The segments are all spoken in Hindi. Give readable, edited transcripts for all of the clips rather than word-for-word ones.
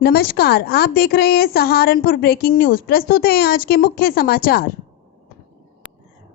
नमस्कार, आप देख रहे हैं सहारनपुर ब्रेकिंग न्यूज। प्रस्तुत हैं आज के मुख्य समाचार।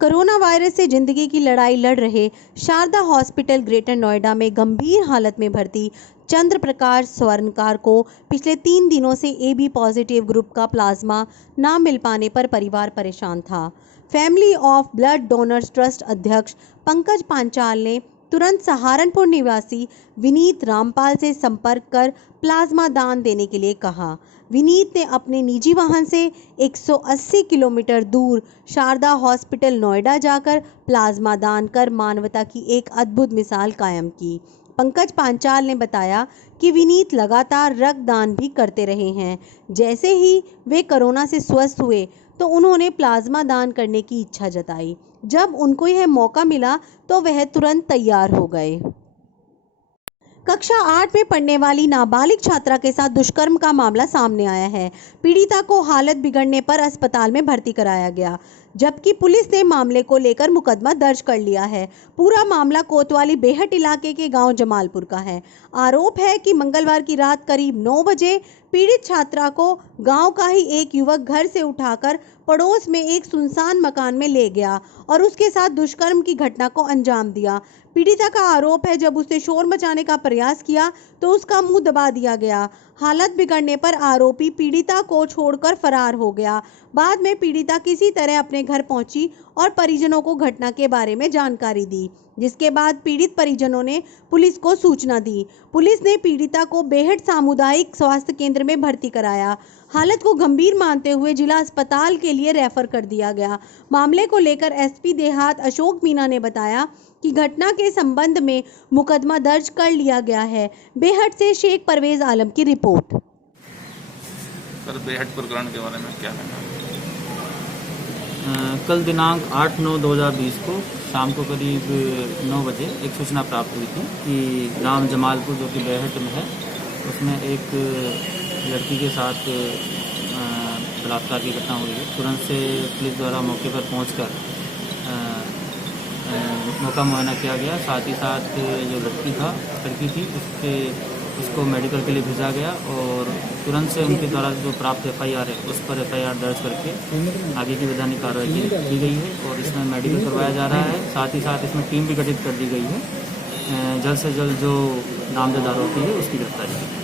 कोरोना वायरस से जिंदगी की लड़ाई लड़ रहे शारदा हॉस्पिटल ग्रेटर नोएडा में गंभीर हालत में भर्ती चंद्र प्रकाश स्वर्णकार को पिछले 3 दिनों से एबी पॉजिटिव ग्रुप का प्लाज्मा ना मिल पाने पर परिवार परेशान था। Family of blood donors trust अध्यक्ष पंकज पांचाल ने तुरंत सहारनपुर निवासी विनीत रामपाल से संपर्क कर प्लाज्मा दान देने के लिए कहा। विनीत ने अपने निजी वाहन से 180 किलोमीटर दूर शारदा हॉस्पिटल नोएडा जाकर प्लाज्मा दान कर मानवता की एक अद्भुत मिसाल कायम की। पंकज पांचाल ने बताया कि विनीत लगातार रक्तदान भी करते रहे हैं। जैसे ही वे कोरोना से स्वस्थ हुए तो उन्होंने प्लाज्मा दान करने की इच्छा जताई। जब उनको यह मौका मिला तो वह तुरंत तैयार हो गए। कक्षा 8 में पढ़ने वाली नाबालिग छात्रा के साथ दुष्कर्म का मामला सामने आया है। पीड़िता को हालत बिगड़ने पर अस्पताल में भर्ती कराया गया, जबकि पुलिस ने मामले को लेकर मुकदमा दर्ज कर लिया है। पूरा मामला कोतवाली बेहट इलाके के गांव जमालपुर का है। आरोप है कि मंगलवार की रात करीब 9 बजे पीड़ित छात्रा को गांव का ही एक युवक घर से उठाकर पड़ोस में एक सुनसान मकान में ले गया और उसके साथ दुष्कर्म की घटना को अंजाम दिया। पीड़िता का आरोप है जब उसने शोर मचाने का प्रयास किया तो उसका मुंह दबा दिया गया। हालत बिगड़ने पर आरोपी पीड़िता को छोड़कर फरार हो गया। बाद में पीड़िता किसी तरह अपने घर पहुंची और परिजनों को घटना के बारे में जानकारी दी, जिसके बाद पीड़ित परिजनों ने पुलिस को सूचना दी। पुलिस ने पीड़िता को बेहट सामुदायिक स्वास्थ्य केंद्र में भर्ती कराया। हालत को गंभीर मानते हुए जिला अस्पताल के लिए रेफर कर दिया गया। मामले को लेकर एसपी देहात अशोक मीना ने बताया कि घटना के संबंध में मुकदमा दर्ज कर लिया गया है। बेहट से शेख परवेज आलम की रिपोर्ट। सर, बेहट प्रकरण के बारे में क्या कहना है? कल दिनांक 8/9/2020 को शाम को करीब 9 बजे एक सूचना प्राप्त हुई थी कि ग्राम जमालपुर जो कि बेहट में है, उसमें एक लड़की के साथ बलात्कार की घटना हुई है। तुरंत से पुलिस द्वारा मौके पर पहुंचकर मौका मुआयना किया गया। साथ ही साथ जो लड़की थी उसको मेडिकल के लिए भेजा गया और तुरंत से उनके द्वारा जो प्राप्त FIR है उस पर FIR दर्ज करके आगे की वैधानिक कार्रवाई की गई है और इसमें मेडिकल करवाया जा रहा है। साथ ही साथ इसमें टीम भी गठित कर दी गई है। जल्द से जल्द जो नामजद आरोपी है उसकी गिरफ्तारी की।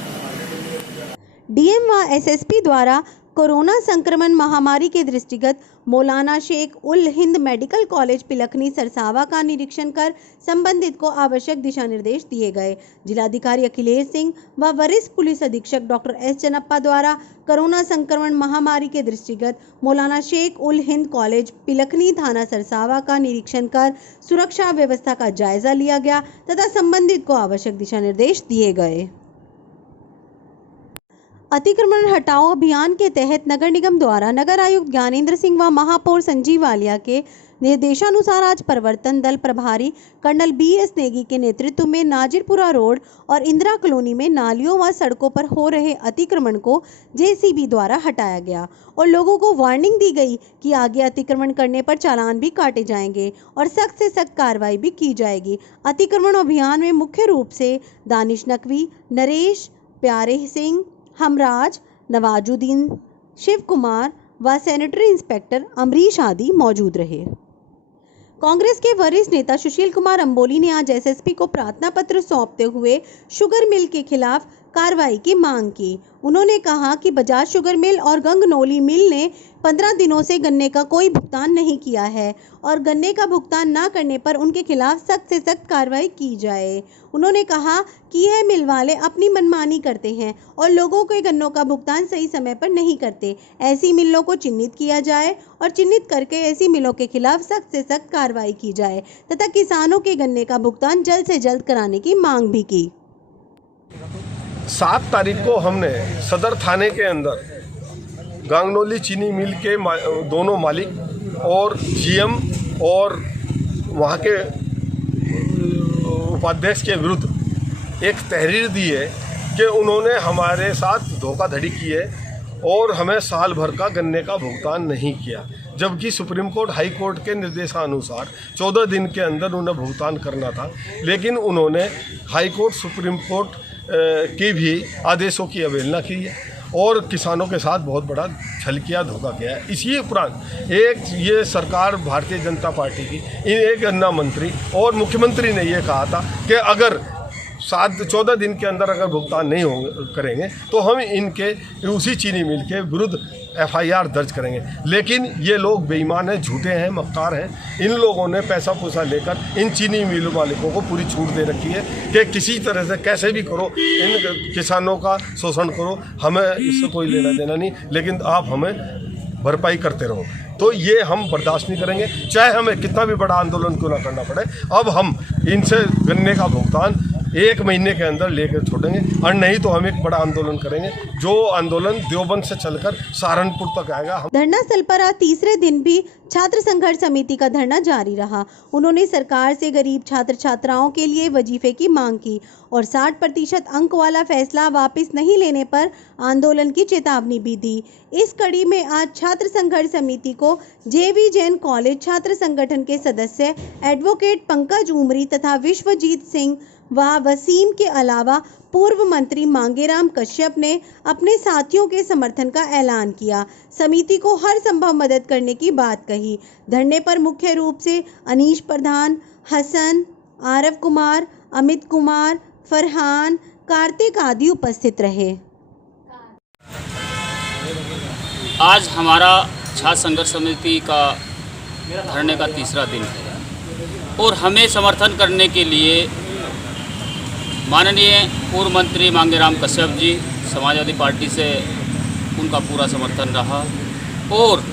डीएम व एसएसपी द्वारा कोरोना संक्रमण महामारी के दृष्टिगत मौलाना शेख उल हिंद मेडिकल कॉलेज पिलखनी सरसावा का निरीक्षण कर संबंधित को आवश्यक दिशा निर्देश दिए गए। जिलाधिकारी अखिलेश सिंह व वरिष्ठ पुलिस अधीक्षक डॉक्टर एस चन्नप्पा द्वारा कोरोना संक्रमण महामारी के दृष्टिगत मौलाना शेख उल हिंद कॉलेज पिलखनी थाना सरसावा का निरीक्षण कर सुरक्षा व्यवस्था का जायजा लिया गया तथा संबंधित को आवश्यक दिशा निर्देश दिए गए। अतिक्रमण हटाओ अभियान के तहत नगर निगम द्वारा नगर आयुक्त ज्ञानेंद्र सिंह व महापौर संजीव वालिया के निर्देशानुसार आज प्रवर्तन दल प्रभारी कर्नल BS नेगी के नेतृत्व में नाजिरपुरा रोड और इंदिरा कॉलोनी में नालियों व सड़कों पर हो रहे अतिक्रमण को JCB द्वारा हटाया गया और लोगों को वार्निंग दी गई कि आगे अतिक्रमण करने पर चालान भी काटे जाएंगे और सख्त से सख्त कार्रवाई भी की जाएगी। अतिक्रमण अभियान में मुख्य रूप से दानिश नकवी, नरेश, प्यारे सिंह, हमराज, नवाजुद्दीन, शिव कुमार व सैनिटरी इंस्पेक्टर अमरीश आदि मौजूद रहे। कांग्रेस के वरिष्ठ नेता सुशील कुमार अंबोली ने आज SSP को प्रार्थना पत्र सौंपते हुए शुगर मिल के खिलाफ कार्रवाई की मांग की। उन्होंने कहा कि बजाज शुगर मिल और गंगनौली मिल ने 15 दिनों से गन्ने का कोई भुगतान नहीं किया है और गन्ने का भुगतान न करने पर उनके खिलाफ सख्त से सख्त कार्रवाई की जाए। उन्होंने कहा कि यह मिल वाले अपनी मनमानी करते हैं और लोगों के गन्नों का भुगतान सही समय पर नहीं करते। ऐसी मिलों को चिन्हित किया जाए और चिन्हित करके ऐसी मिलों के खिलाफ सख्त से सख्त कार्रवाई की जाए तथा किसानों के गन्ने का भुगतान जल्द से जल्द कराने की मांग भी की। 7 तारीख को हमने सदर थाने के अंदर गांगनौली चीनी मिल के दोनों मालिक और GM और वहाँ के उपाध्यक्ष के विरुद्ध एक तहरीर दी है कि उन्होंने हमारे साथ धोखाधड़ी की है और हमें साल भर का गन्ने का भुगतान नहीं किया, जबकि सुप्रीम कोर्ट हाई कोर्ट के निर्देशानुसार 14 दिन के अंदर उन्हें भुगतान करना था, लेकिन उन्होंने हाई कोर्ट सुप्रीम कोर्ट के भी आदेशों की अवहेलना की है और किसानों के साथ बहुत बड़ा छल किया, धोखा किया है। इसी उपरांत एक ये सरकार भारतीय जनता पार्टी की एक गन्ना मंत्री और मुख्यमंत्री ने ये कहा था कि अगर 14 दिन के अंदर अगर भुगतान नहीं करेंगे तो हम इनके उसी चीनी मिल के विरुद्ध FIR दर्ज करेंगे। लेकिन ये लोग बेईमान हैं, झूठे हैं, मक्कार हैं। इन लोगों ने पैसा पूसा लेकर इन चीनी मिल मालिकों को पूरी छूट दे रखी है कि किसी तरह से कैसे भी करो, इन किसानों का शोषण करो, हमें इससे कोई लेना देना नहीं, लेकिन आप हमें भरपाई करते रहो। तो ये हम बर्दाश्त नहीं करेंगे, चाहे हमें कितना भी बड़ा आंदोलन क्यों ना करना पड़े। अब हम इनसे गन्ने का भुगतान 1 महीने के अंदर लेकर छोड़ेंगे और नहीं तो हम एक बड़ा आंदोलन करेंगे, जो आंदोलन देवबंद से चलकर सहारनपुर तक आएगा। धरना स्थल पर आज तीसरे दिन भी छात्र संघर्ष समिति का धरना जारी रहा। उन्होंने सरकार से गरीब छात्र छात्राओं के लिए वजीफे की मांग की और 60% अंक वाला फैसला वापस नहीं लेने पर आंदोलन की चेतावनी भी दी। इस कड़ी में आज छात्र संघर्ष समिति को JV जैन कॉलेज छात्र संगठन के सदस्य एडवोकेट पंकज उमरी तथा विश्वजीत सिंह व वसीम के अलावा पूर्व मंत्री मांगेराम कश्यप ने अपने साथियों के समर्थन का ऐलान किया। समिति को हर संभव मदद करने की बात कही। धरने पर मुख्य रूप से अनीश प्रधान, हसन, आरव कुमार, अमित कुमार, फरहान, कार्तिक आदि उपस्थित रहे। आज हमारा छात्र संघर्ष समिति का धरने का तीसरा दिन है और हमें समर्थन करने के लिए माननीय पूर्व मंत्री मांगेराम कश्यप जी, समाजवादी पार्टी से उनका पूरा समर्थन रहा और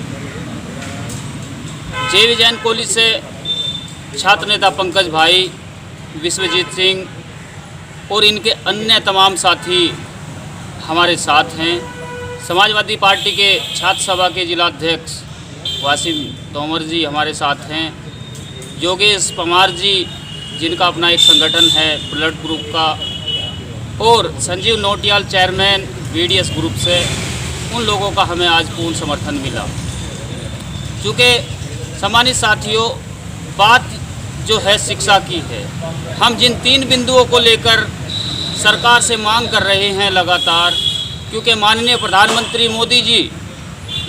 JV जैन कॉलेज से छात्र नेता पंकज भाई, विश्वजीत सिंह और इनके अन्य तमाम साथी हमारे साथ हैं। समाजवादी पार्टी के छात्र सभा के जिलाध्यक्ष वासिम तोमर जी हमारे साथ हैं। योगेश पमार जी, जिनका अपना एक संगठन है ब्लड ग्रुप का, और Sanjeev Nautiyal chairman VDS group से, उन लोगों का हमें आज पूर्ण समर्थन मिला। चूँकि सम्मानित साथियों, बात जो है शिक्षा की है। हम जिन 3 बिंदुओं को लेकर सरकार से मांग कर रहे हैं लगातार, क्योंकि माननीय प्रधानमंत्री मोदी जी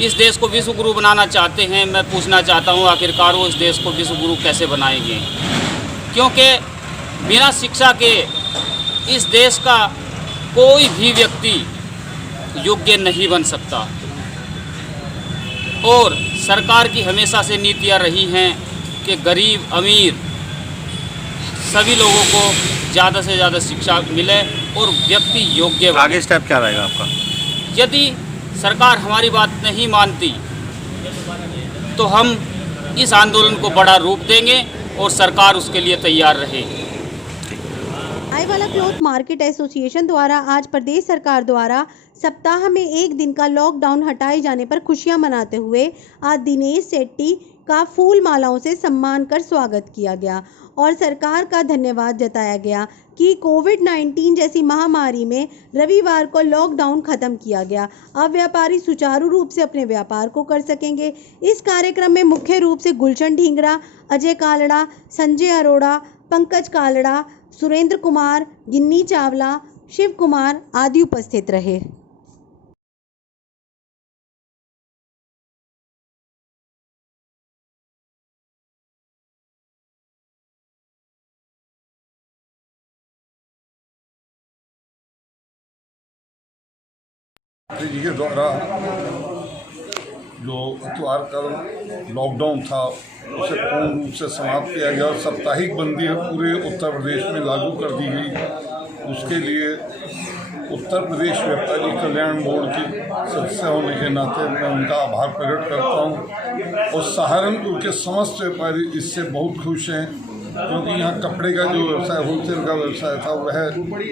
इस देश को विश्व गुरु बनाना चाहते हैं, मैं पूछना चाहता हूं आखिरकार वो इस देश को विश्व गुरु कैसे बनाएंगे, क्योंकि बिना शिक्षा के इस देश का कोई भी व्यक्ति योग्य नहीं बन सकता। और सरकार की हमेशा से नीतियां रही हैं कि गरीब अमीर सभी लोगों को ज़्यादा से ज़्यादा शिक्षा मिले और व्यक्ति योग्य बने। आगे स्टेप क्या रहेगा आपका? यदि सरकार हमारी बात नहीं मानती तो हम इस आंदोलन को बड़ा रूप देंगे और सरकार उसके लिए तैयार रहे। आईवाला क्लॉथ मार्केट एसोसिएशन द्वारा आज प्रदेश सरकार द्वारा सप्ताह में 1 दिन का लॉकडाउन हटाए जाने पर खुशियां मनाते हुए आज दिनेश शेट्टी का फूल मालाओं से सम्मान कर स्वागत किया गया और सरकार का धन्यवाद जताया गया कि कोविड-19 जैसी महामारी में रविवार को लॉकडाउन खत्म किया गया। अब व्यापारी सुचारू रूप से अपने व्यापार को कर सकेंगे। इस कार्यक्रम में मुख्य रूप से गुलशन ढींगरा, अजय कालड़ा, संजय अरोड़ा, पंकज कालड़ा, सुरेंद्र कुमार, गिन्नी चावला, शिव कुमार आदि उपस्थित रहे। जी के द्वारा जो इतवार का लॉकडाउन था उसे पूर्ण रूप से समाप्त किया गया और साप्ताहिक बंदी पूरे उत्तर प्रदेश में लागू कर दी गई। उसके लिए उत्तर प्रदेश व्यापारी कल्याण बोर्ड की सदस्य होने के नाते मैं उनका आभार प्रकट करता हूं और सहारनपुर के समस्त व्यापारी इससे बहुत खुश हैं, क्योंकि यहाँ कपड़े का जो व्यवसाय, होलसेल का व्यवसाय था, वह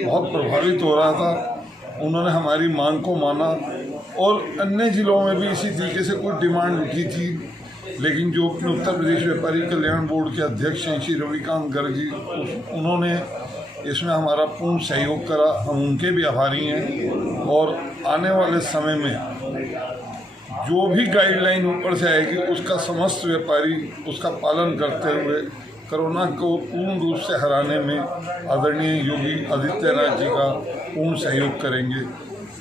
बहुत प्रभावित हो रहा था। उन्होंने हमारी मांग को माना और अन्य ज़िलों में भी इसी तरीके से कुछ डिमांड उठी थी, लेकिन जो अपने उत्तर प्रदेश व्यापारी कल्याण बोर्ड के अध्यक्ष हैं श्री रविकांत गर्ग जी, उन्होंने इसमें हमारा पूर्ण सहयोग करा। हम उनके भी आभारी हैं और आने वाले समय में जो भी गाइडलाइन ऊपर से आएगी उसका समस्त व्यापारी उसका पालन करते हुए कोरोना को पूर्ण रूप से हराने में आदरणीय योगी आदित्यनाथ जी का पूर्ण सहयोग करेंगे।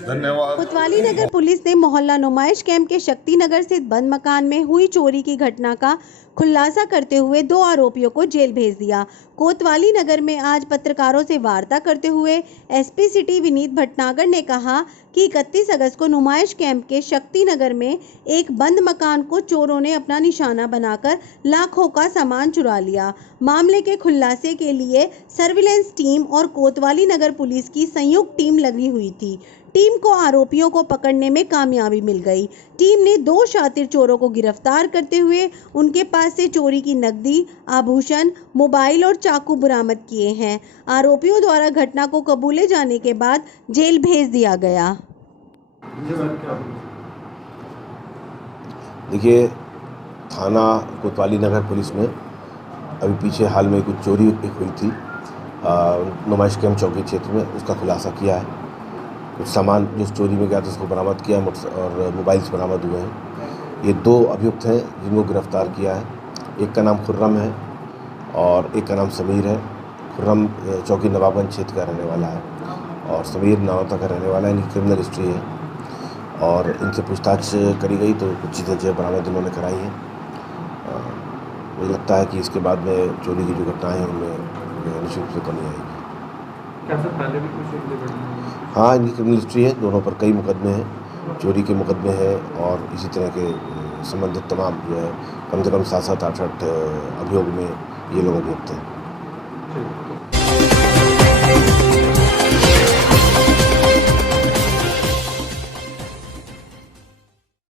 धन्यवाद। कोतवाली नगर पुलिस ने मोहल्ला नुमाइश कैंप के शक्ति नगर स्थित बंद मकान में हुई चोरी की घटना का खुलासा करते हुए 2 आरोपियों को जेल भेज दिया। कोतवाली नगर में आज पत्रकारों से वार्ता करते हुए एसपी सिटी विनीत भटनागर ने कहा कि 31 अगस्त को नुमाइश कैंप के शक्ति नगर में एक बंद मकान को चोरों ने अपना निशाना बनाकर लाखों का सामान चुरा लिया। मामले के खुलासे के लिए सर्विलांस टीम और कोतवाली नगर पुलिस की संयुक्त टीम लगी हुई थी। टीम को आरोपियों को पकड़ने में कामयाबी मिल गई। टीम ने 2 शातिर चोरों को गिरफ्तार करते हुए उनके पास से चोरी की नकदी, आभूषण, मोबाइल और चाकू बरामद किए हैं। आरोपियों द्वारा घटना को कबूले जाने के बाद जेल भेज दिया गया। देखिए, थाना कोतवाली नगर पुलिस ने अभी पीछे हाल में कुछ चोरी हुई थी नुमाइश कैंप चौकी क्षेत्र में, उसका खुलासा किया है। कुछ सामान जो चोरी में गया था उसको बरामद किया और मोबाइल्स बरामद हुए हैं। ये 2 अभियुक्त हैं जिनको गिरफ्तार किया है। एक का नाम खुर्रम है और एक का नाम समीर है। खुर्रम चौकी नवाबगंज क्षेत्र का रहने वाला है और समीर नावता का रहने वाला है। इनकी क्रिमिनल हिस्ट्री है और इनसे पूछताछ करी गई तो कुछ चीज़ें जो बरामद इन्होंने कराई हैं। मुझे लगता है कि इसके बाद में चोरी की जो घटनाएँ हैं उनमें निश्चित रूप से कमी आएगी। क्या सर पहले भी कुछ हाँ, इनकी क्रिमिनल हिस्ट्री है। दोनों पर कई मुकदमे हैं, चोरी के मुकदमे हैं और इसी तरह के संबंधित तमाम जो है कम से कम 7-8 अभियोग में ये लोग अभियुक्त हैं।